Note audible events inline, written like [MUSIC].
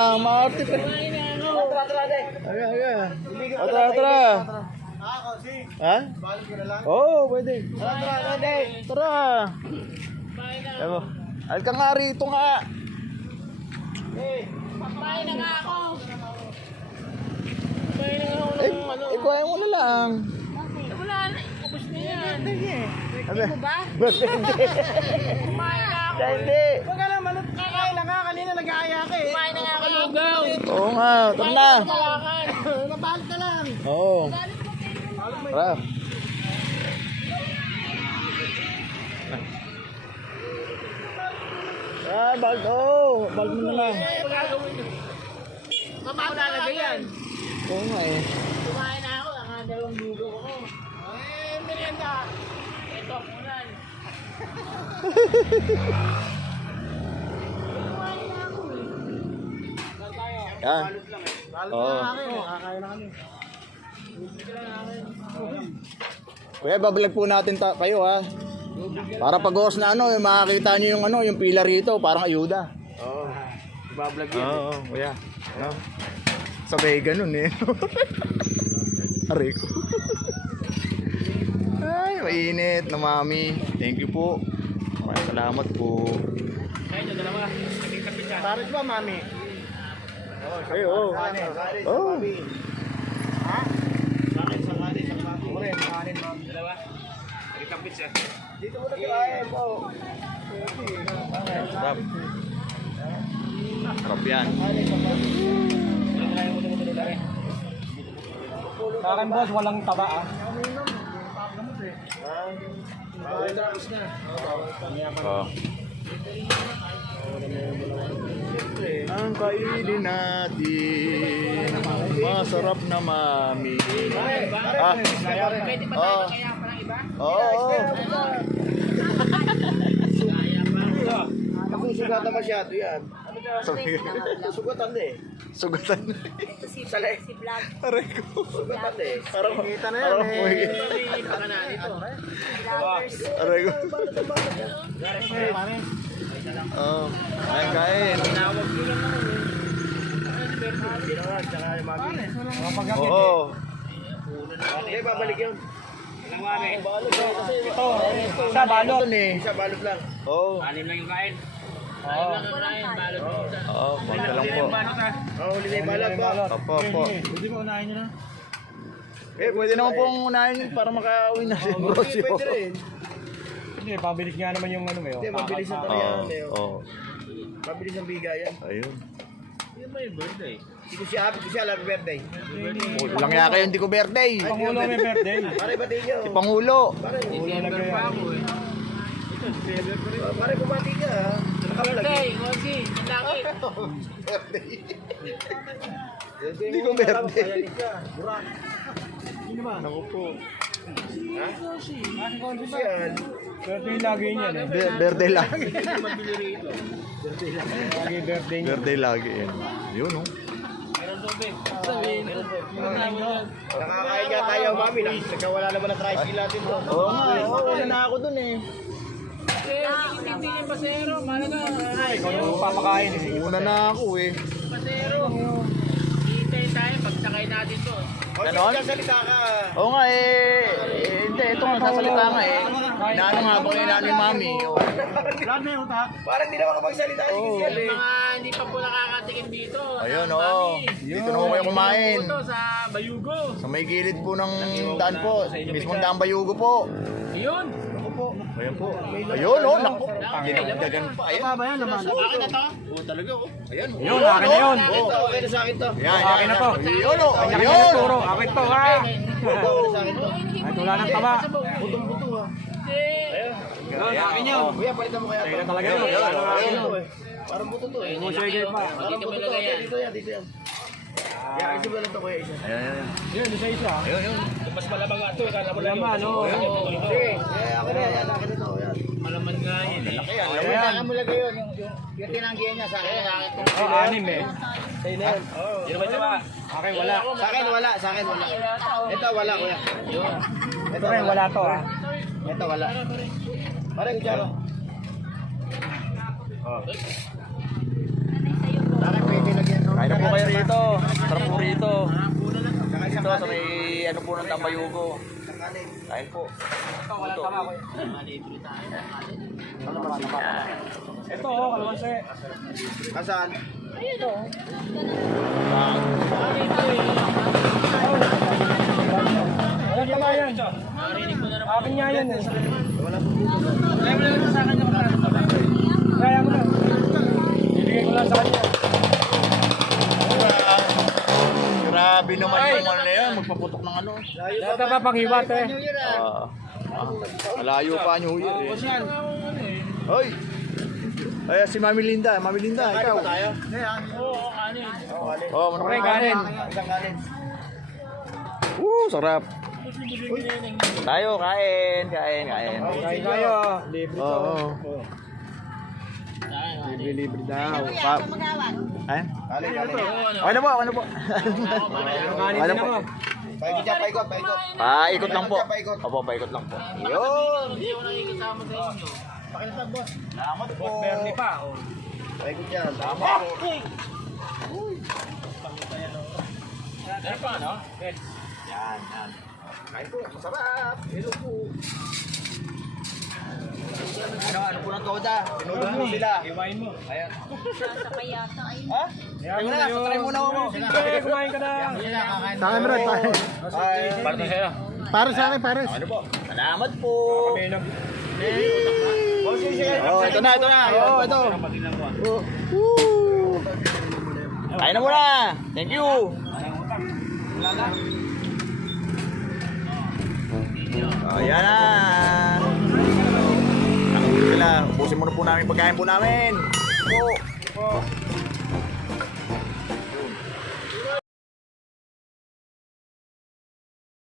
Ah, maarte pa. Aga, aga. Atra, atra. Ha? Oo, oh, pwede. Tara, tara, tara. Evo. Al ka nga rito nga. Kumain na nga ako. Eh, eh, kuha mo na lang. Wala na. Ubus na yan. Ano? Mo ba? Kumain na ako. Hindi. Huwag ka naman, kakain lang ka. Kanina eh. Kumain na. Lugaw. Oo nga, tara na. Nabalik ka lang. Oo. Tara. Ah, bag, oh, bag mo na lang. Mama, lalagay yan. Oo nga eh. Kumain na ako. Nakadalawang lugaw ako. Eh, merienda. Ito, kunan. [LAUGHS] Yan. Oo. Kakain na kami. Kuya, babalag po natin ta- kayo ha. Para pag oras na ano, yung makakita nyo yung ano, yung pila rito, parang ayuda. Oo. Ibablog Oo, oh, kuya. Ano? Sabay ganun eh. [LAUGHS] Aray ko. Ay, mainit na mami. Thank you po. Maraming salamat po. Paris ba, mami? Ay, oo. Oh. Ha? Sa akin, sa kanin, sa kanin. Ore, sa kanin, mami. Dalawa? Dito mo na kirahin po. Sarap. Sarap yan. Sa akin, boss, walang taba ah. Oh. Ang kainin natin Masarap na mami Ah, Pwede pa tayo oh. kaya pa ng iba? Oo [LAUGHS] Ako sugatan masyado yan. Sabi Sugatan eh. Sugatan Si, si Vlog. Aray ko Sugatan eh. Parang Kita na yan Parang eh. puwi Baka na ito. Vloggers. Aray ko Oh, kain kain Oo Hindi, babalik yun. Ito Sa balot eh Isa balot lang. Oo Anim lang yung kain. Oo lang yung kain. Oo, basta lang po Oh, huli na yung balot ba? Opo, opo Pwede mo unahin nyo na. Eh, pwede naman pong unahin para makauwi na si Brosio. Pwede rin. Hindi, pabilis nga naman yung ano mo Hindi, mabilis na talaga yan. eh. oo. Mabilis ang bigayan. Ayun. Yun yung birthday? Hindi ko siya happy, ko siya happy birthday. Walang yaka yung di ko birthday. Pangulo may birthday. Pare, bati nyo. Si Pangulo. Pare, December pa ako eh. pare, bumati ka ha. Birthday, Mosi. Ang laki. Hindi ko birthday. Burak. Naku po. Yan. Birthday lagi niyan eh. Be- birthday lagi. [LAUGHS] Lagi birthday niya. Birthday lagi yan. Yun, oh. Nakakain nga tayo, mami. Nagkawala naman ang tricycle natin to. Oo nga, oo. Wala na ako dun eh. Eh, hindi yung pasero. Malaga. Ikaw yung papakain eh. Una na ako eh. Pasero. Hintay tayo. Pagsakay natin to. O, Ganon? Oo nga eh. eh hindi, ito nga, sasalita nga eh. Inaano nga ba kayo yung mami? Oh. Lahat na yung utak. Parang hindi na makapagsalita kasi Oo. siya. Yung mga hindi pa po nakakatikim dito. Ayun, Sa oo. Mami. Dito na ho kayo kumain. Ito sa Bayugo. Sa may gilid po ng daan po. Mismong daan bayugo po. Yun. Ayan po. Ayun, oh, naku. Ginagdagan pa. Ayan. ba yan naman? Akin na to. Oo, talaga, oh. Ayan. Yun, akin na yun. Okay na sa akin to. Ayan, Akin na to. Ayun, oh. Kanya Ayun. turo. Akin to ha. Na akin. Ay, wala nang taba. Butong-buto ha. Hindi. Yun, akin yun. Kuya, palitan mo kaya Kaya to. talaga yun. Akin ayun. to eh. Parang buto to eh. Parang Dito buto mo to. Dito yan, dito yan. Isa ba lang to kuya isa? Ayan, ayan. Yun, isa isa. Ayun, ayun. Mas malamang nga ito. Kala mo lang Laman, oo. Sige, eh, ako na yan, akin na to. Yan. Malaman nga yun eh. Ayan, Ayan. mo lagay yun. Yung, tinanggihan niya sa akin. Sa to. Oh, anim eh. Sa'yo na yan. Yun naman taba. Akin wala. Sa akin wala, sa akin wala. Ito wala kuya. Ito rin, wala to ah. Ito wala. Parang kutsara. Oh. Sa akin lagyan to. po kayo rito. Sarap po rito. Dito sa may ano po ng Tambayugo. Kain po. Ito. Ito, oh, kalamansi. Asan? Wala tama yan. Akin nga yan eh. Kaya mo na. Bibigay ko lang sa kanya. Grabe naman yung ano na yan. Magpaputok ng ano. Lahat na papanghiwat eh. Ah. Ah, malayo pa New Year eh. Hoy! Ay, si Mami Linda. Mami Linda, ikaw. Oo, kanin. Oh, ano Okay, kanin. Isang kanin. Woo, sarap. Tayo, kain, kain, kain. Kain tayo. Libre to. Oo. Libre, libre daw. Pa eh? Kanin, kanin. Okay na po, okay na po. Ano din po? Paikot dyan, paikot, paikot. Paikot lang po. Opo, paikot lang po. Yun. Hindi ako nakikisama sa inyo. Salamat po. Bernie pa. oh. Paikot yan. Tama. Ano pa, no? Yan, yan. Kain po, masarap. Hello po. Ano, toda? Tinulong mo sila. Iwain mo. Ayan. Kayata ay Ha? Yan Tingnan na, yun. try muna ako. Sige, kumain ka na. Saan mo Ay, Parte sa'yo. Para sa akin, pares. ano po? Salamat po. Nag... Oh, ito na, ito na. Oh, ito. Oh. Woo. Kain na muna. Thank you. Oh, yan na. Muna po namin pagkain po namin. Po.